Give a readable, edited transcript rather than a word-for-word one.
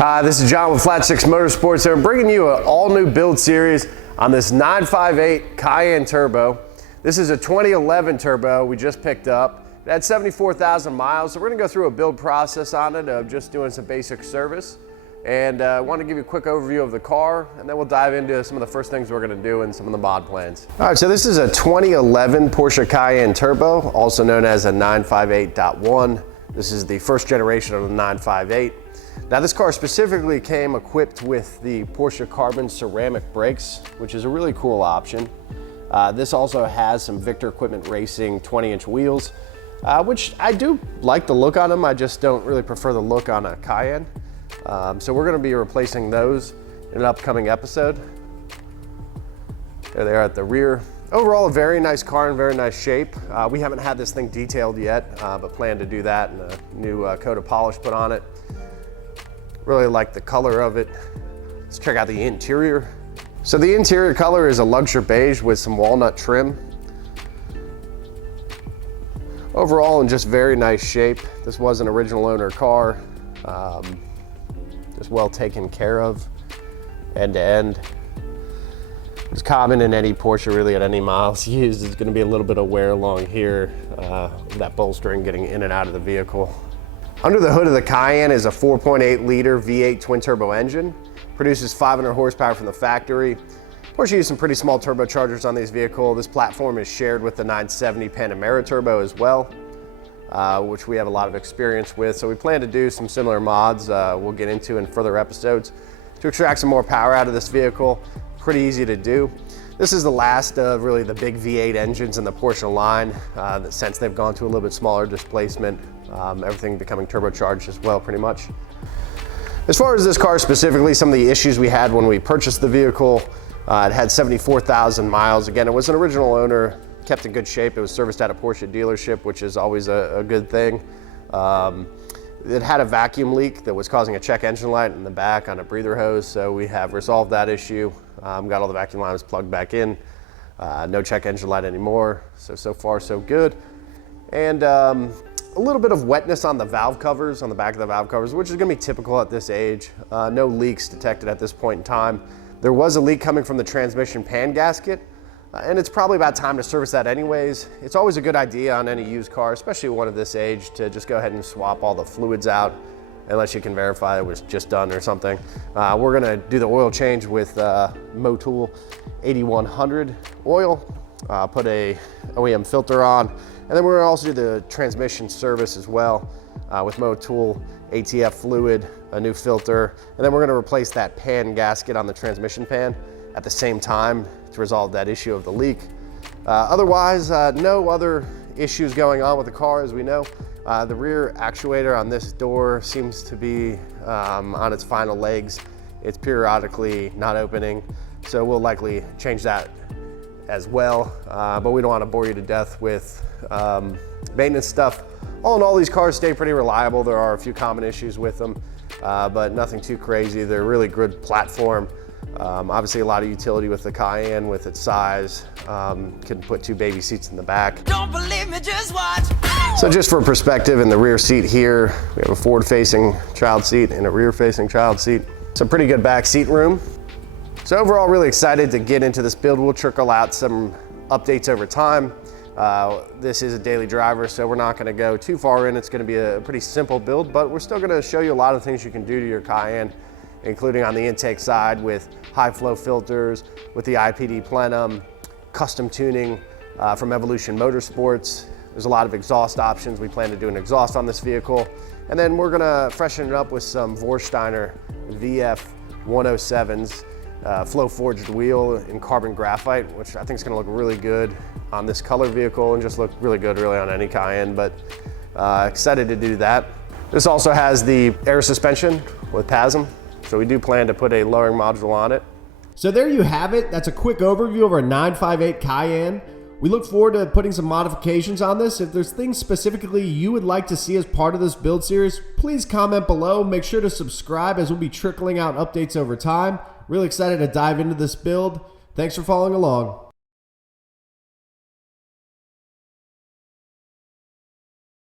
Hi, this is John with Flat 6 Motorsports, and I'm bringing you an all-new build series on this 958 Cayenne Turbo. This is a 2011 Turbo we just picked up. It had 74,000 miles, so we're going to go through a build process on it of just doing some basic service. And I want to give you a quick overview of the car, and then we'll dive into some of the first things we're going to do and some of the mod plans. All right, so this is a 2011 Porsche Cayenne Turbo, also known as a 958.1. This is the first generation of the 958. Now this car specifically came equipped with the Porsche carbon ceramic brakes, which is a really cool option. This also has some Victor Equipment Racing 20-inch wheels, which I do like the look on them. I just don't really prefer the look on a Cayenne. So we're going to be replacing those in an upcoming episode. There they are at the rear. Overall, a very nice car in very nice shape. We haven't had this thing detailed yet, but plan to do that and a new coat of polish put on it. Really like the color of it. Let's check out the interior. So the interior color is a luxury beige with some walnut trim. Overall, in just very nice shape. This was an original owner car. Just well taken care of, end to end. It's common in any Porsche, really, at any miles used. There's going to be a little bit of wear along here, that bolstering getting in and out of the vehicle. Under the hood of the Cayenne is a 4.8 liter V8 twin turbo engine. Produces 500 horsepower from the factory. Porsche used some pretty small turbochargers on this vehicle. This platform is shared with the 970 Panamera Turbo as well, which we have a lot of experience with. So we plan to do some similar mods we'll get into in further episodes to extract some more power out of this vehicle. Pretty easy to do. This is the last of really the big V8 engines in the Porsche line, since they've gone to a little bit smaller displacement, everything becoming turbocharged as well, pretty much. As far as this car specifically, some of the issues we had when we purchased the vehicle, it had 74,000 miles. Again, it was an original owner, kept in good shape. It was serviced at a Porsche dealership, which is always a good thing. It had a vacuum leak that was causing a check engine light in the back on a breather hose, so we have resolved that issue. Got all the vacuum lines plugged back in. No check engine light anymore, so far so good. And a little bit of wetness on the valve covers, on the back of the valve covers, which is going to be typical at this age. No leaks detected at this point in time. There was a leak coming from the transmission pan gasket, and it's probably about time to service that anyways. It's always a good idea on any used car, especially one of this age, to just go ahead and swap all the fluids out unless you can verify it was just done or something. We're gonna do the oil change with Motul 8100 oil, put a OEM filter on, and then we're gonna also do the transmission service as well with Motul ATF fluid, a new filter, and then we're gonna replace that pan gasket on the transmission pan at the same time to resolve that issue of the leak. Otherwise, no other issues going on with the car as we know. The rear actuator on this door seems to be on its final legs. It's periodically not opening, so we'll likely change that as well. But we don't want to bore you to death with maintenance stuff. All in all, these cars stay pretty reliable. There are a few common issues with them, but nothing too crazy. They're a really good platform. Obviously a lot of utility with the Cayenne with its size. Can put 2 baby seats in the back. Don't believe me, just watch. So just for perspective, in the rear seat here, we have a forward-facing child seat and a rear-facing child seat. Some pretty good back seat room. So overall, really excited to get into this build. We'll trickle out some updates over time. This is a daily driver, so we're not gonna go too far in. It's gonna be a pretty simple build, but we're still gonna show you a lot of things you can do to your Cayenne, including on the intake side with high flow filters, with the IPD plenum, custom tuning from Evolution Motorsports. There's a lot of exhaust options. We plan to do an exhaust on this vehicle. And then we're gonna freshen it up with some Vorsteiner VF 107s, flow forged wheel in carbon graphite, which I think is gonna look really good on this color vehicle and just look really good really on any Cayenne, but excited to do that. This also has the air suspension with PASM. So we do plan to put a lowering module on it. So there you have it. That's a quick overview of our 958 Cayenne. We look forward to putting some modifications on this. If there's things specifically you would like to see as part of this build series, please comment below. Make sure to subscribe as we'll be trickling out updates over time. Really excited to dive into this build. Thanks for following along.